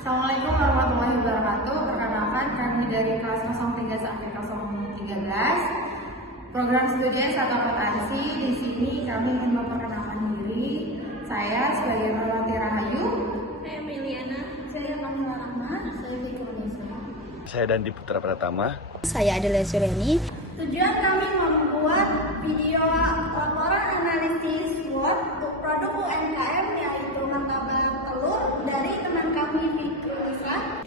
Assalamualaikum warahmatullahi wabarakatuh. Perkenalkan, kami dari kelas 03 sampai 013 program studi S1 akuntansi. Di sini kami ingin memperkenalkan diri. Saya sebagai Melati Rahayu. Saya Meliana. Saya Kamila Rahma. Saya Indonesia. Saya Dandi Putra Pratama. Saya Adela Suryani. Tujuan kami membuat video laporan analisis SWOT untuk produk UMKM yaitu martabak telur dari teman kami Fikri Lisa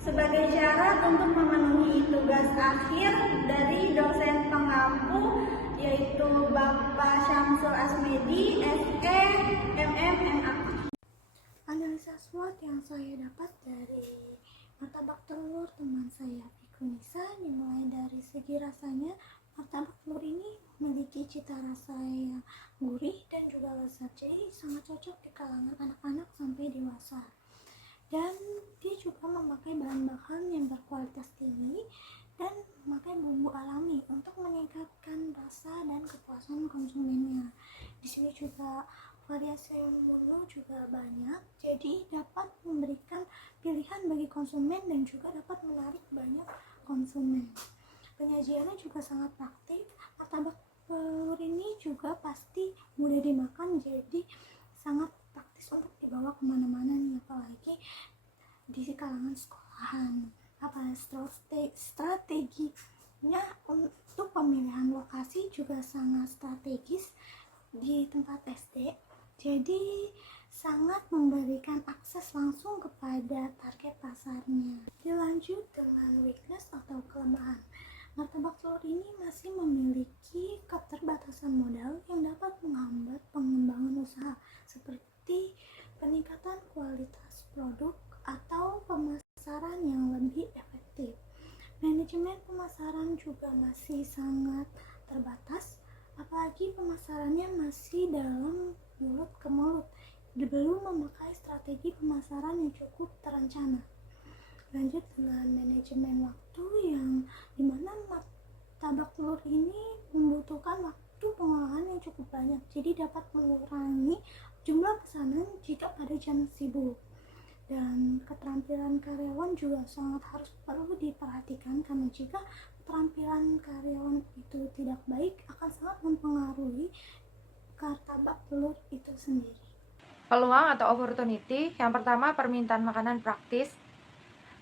sebagai syarat untuk memenuhi tugas akhir dari dosen pengampu yaitu Bapak Syamsul Asmedi, SE, MM, MA. Analisa SWOT yang saya dapat dari martabak telur teman saya Fikri Lisa dimulai dari segi rasanya. Martabak telur ini memiliki cita rasa yang gurih dan juga lezat, jadi sangat cocok di kalangan anak-anak sampai dewasa. Dan dia juga memakai bahan-bahan yang berkualitas tinggi dan memakai bumbu alami untuk meningkatkan rasa dan kepuasan konsumennya. Di sini juga variasi menu juga banyak, jadi dapat memberikan pilihan bagi konsumen dan juga dapat menarik banyak konsumen. Penyajiannya juga sangat praktik. Martabak telur ini juga pasti mudah dimakan, jadi sangat praktis untuk dibawa kemana-mana nih, apalagi di kalangan sekolahan. Strateginya untuk pemilihan lokasi juga sangat strategis di tempat SD, jadi sangat memberikan akses langsung kepada target pasarnya. Dilanjut dengan weakness atau kelemahan. Martabak telur ini masih memiliki keterbatasan modal yang dapat menghambat pengembangan usaha seperti peningkatan kualitas produk atau pemasaran yang lebih efektif. Manajemen pemasaran juga masih sangat terbatas, apalagi pemasarannya masih dalam mulut ke mulut, belum memakai strategi pemasaran yang cukup terencana. Lanjut dengan manajemen waktu yang dimana martabak telur ini membutuhkan waktu pengolahan yang cukup banyak, jadi dapat mengurangi jumlah pesanan jika pada jam sibuk. Dan keterampilan karyawan juga sangat harus perlu diperhatikan, karena jika keterampilan karyawan itu tidak baik akan sangat mempengaruhi martabak telur itu sendiri. Peluang atau opportunity, yang pertama permintaan makanan praktis.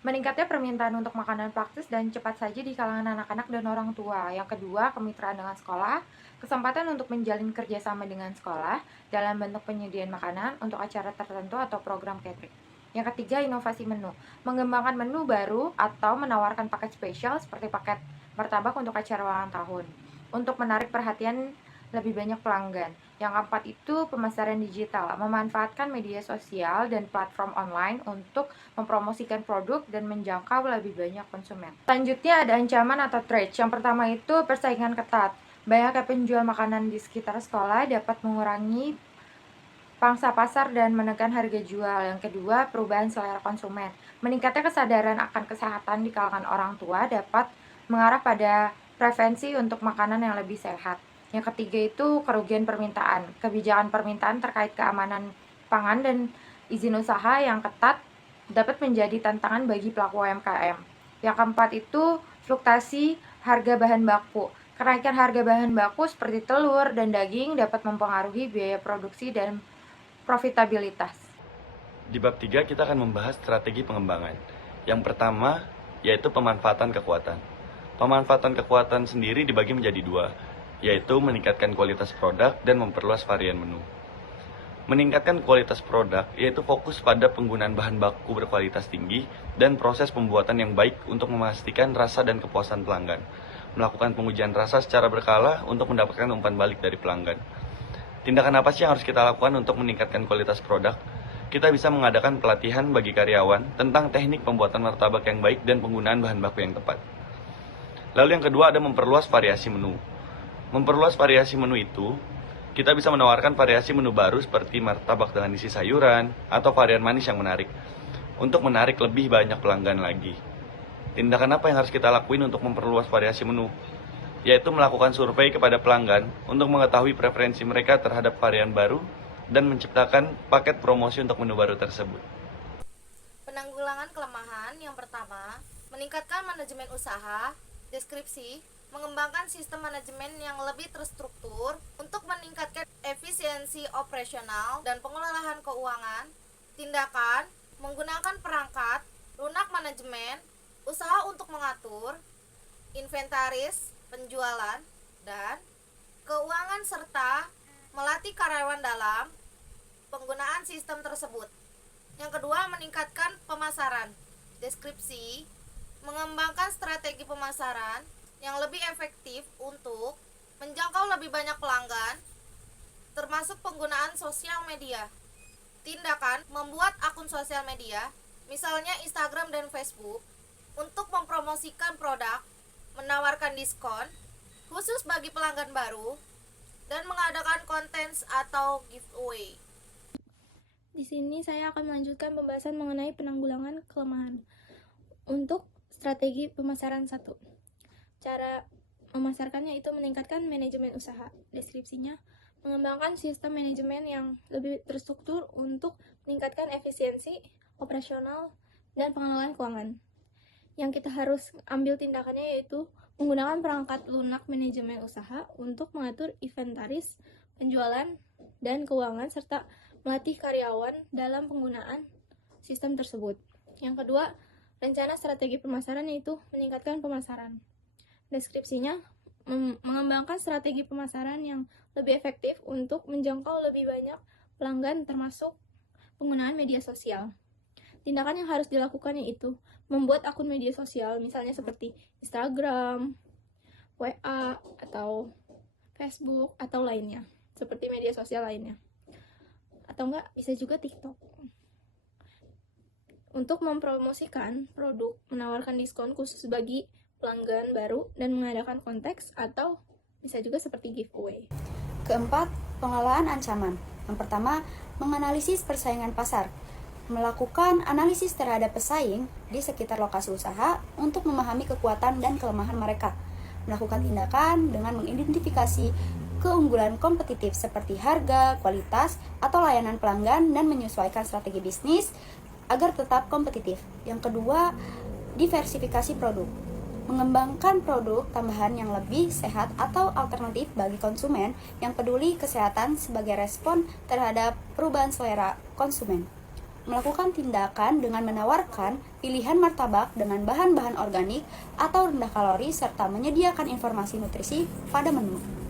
Meningkatnya permintaan untuk makanan praktis dan cepat saji di kalangan anak-anak dan orang tua. Yang kedua, kemitraan dengan sekolah. Kesempatan untuk menjalin kerjasama dengan sekolah dalam bentuk penyediaan makanan untuk acara tertentu atau program catering. Yang ketiga, inovasi menu. Mengembangkan menu baru atau menawarkan paket spesial seperti paket martabak untuk acara ulang tahun untuk menarik perhatian lebih banyak pelanggan. Yang keempat itu pemasaran digital, memanfaatkan media sosial dan platform online untuk mempromosikan produk dan menjangkau lebih banyak konsumen. Selanjutnya ada ancaman atau threat. Yang pertama itu persaingan ketat. Banyaknya penjual makanan di sekitar sekolah dapat mengurangi pangsa pasar dan menekan harga jual. Yang kedua, perubahan selera konsumen. Meningkatnya kesadaran akan kesehatan di kalangan orang tua dapat mengarah pada preferensi untuk makanan yang lebih sehat. Yang ketiga itu kerugian permintaan. Kebijakan permintaan terkait keamanan pangan dan izin usaha yang ketat dapat menjadi tantangan bagi pelaku UMKM. Yang keempat itu fluktuasi harga bahan baku. Kenaikan harga bahan baku seperti telur dan daging dapat mempengaruhi biaya produksi dan profitabilitas. Di bab 3 kita akan membahas strategi pengembangan. Yang pertama yaitu pemanfaatan kekuatan. Pemanfaatan kekuatan sendiri dibagi menjadi dua, yaitu meningkatkan kualitas produk dan memperluas varian menu. Meningkatkan kualitas produk yaitu fokus pada penggunaan bahan baku berkualitas tinggi dan proses pembuatan yang baik untuk memastikan rasa dan kepuasan pelanggan. Melakukan pengujian rasa secara berkala untuk mendapatkan umpan balik dari pelanggan. Tindakan apa sih yang harus kita lakukan untuk meningkatkan kualitas produk? Kita bisa mengadakan pelatihan bagi karyawan tentang teknik pembuatan martabak yang baik dan penggunaan bahan baku yang tepat. Lalu yang kedua ada memperluas variasi menu. Memperluas variasi menu itu, kita bisa menawarkan variasi menu baru seperti martabak dengan isi sayuran atau varian manis yang menarik untuk menarik lebih banyak pelanggan lagi. Tindakan apa yang harus kita lakuin untuk memperluas variasi menu? Yaitu melakukan survei kepada pelanggan untuk mengetahui preferensi mereka terhadap varian baru dan menciptakan paket promosi untuk menu baru tersebut. penanggulangan kelemahan yang pertama, meningkatkan manajemen usaha, deskripsi, mengembangkan sistem manajemen yang lebih terstruktur untuk meningkatkan efisiensi operasional dan pengelolaan keuangan, tindakan, menggunakan perangkat, lunak manajemen, usaha untuk mengatur, inventaris, penjualan, dan keuangan serta melatih karyawan dalam penggunaan sistem tersebut. Yang kedua, meningkatkan pemasaran, deskripsi, mengembangkan strategi pemasaran yang lebih efektif untuk menjangkau lebih banyak pelanggan, termasuk penggunaan sosial media. Tindakan, membuat akun sosial media, misalnya Instagram dan Facebook, untuk mempromosikan produk, menawarkan diskon khusus bagi pelanggan baru, dan mengadakan konten atau giveaway. Di sini saya akan melanjutkan pembahasan mengenai penanggulangan kelemahan. Untuk strategi pemasaran 1. Cara memasarkannya itu meningkatkan manajemen usaha. Deskripsinya, mengembangkan sistem manajemen yang lebih terstruktur untuk meningkatkan efisiensi operasional dan pengelolaan keuangan. Yang kita harus ambil tindakannya yaitu menggunakan perangkat lunak manajemen usaha untuk mengatur inventaris, penjualan, dan keuangan, serta melatih karyawan dalam penggunaan sistem tersebut. Yang kedua, rencana strategi pemasaran yaitu meningkatkan pemasaran. Deskripsinya, mengembangkan strategi pemasaran yang lebih efektif untuk menjangkau lebih banyak pelanggan termasuk penggunaan media sosial. Tindakan yang harus dilakukan yaitu membuat akun media sosial, misalnya seperti Instagram, WA, atau Facebook, atau lainnya, seperti media sosial lainnya. Atau enggak, bisa juga TikTok. Untuk mempromosikan produk, menawarkan diskon khusus bagi pelanggan baru, dan mengadakan konteks, atau bisa juga seperti giveaway. Keempat, pengelolaan ancaman. Yang pertama, menganalisis persaingan pasar. Melakukan analisis terhadap pesaing di sekitar lokasi usaha untuk memahami kekuatan dan kelemahan mereka. Melakukan tindakan dengan mengidentifikasi keunggulan kompetitif seperti harga, kualitas, atau layanan pelanggan dan menyesuaikan strategi bisnis agar tetap kompetitif. Yang kedua, diversifikasi produk. Mengembangkan produk tambahan yang lebih sehat atau alternatif bagi konsumen yang peduli kesehatan sebagai respon terhadap perubahan selera konsumen. Melakukan tindakan dengan menawarkan pilihan martabak dengan bahan-bahan organik atau rendah kalori serta menyediakan informasi nutrisi pada menu.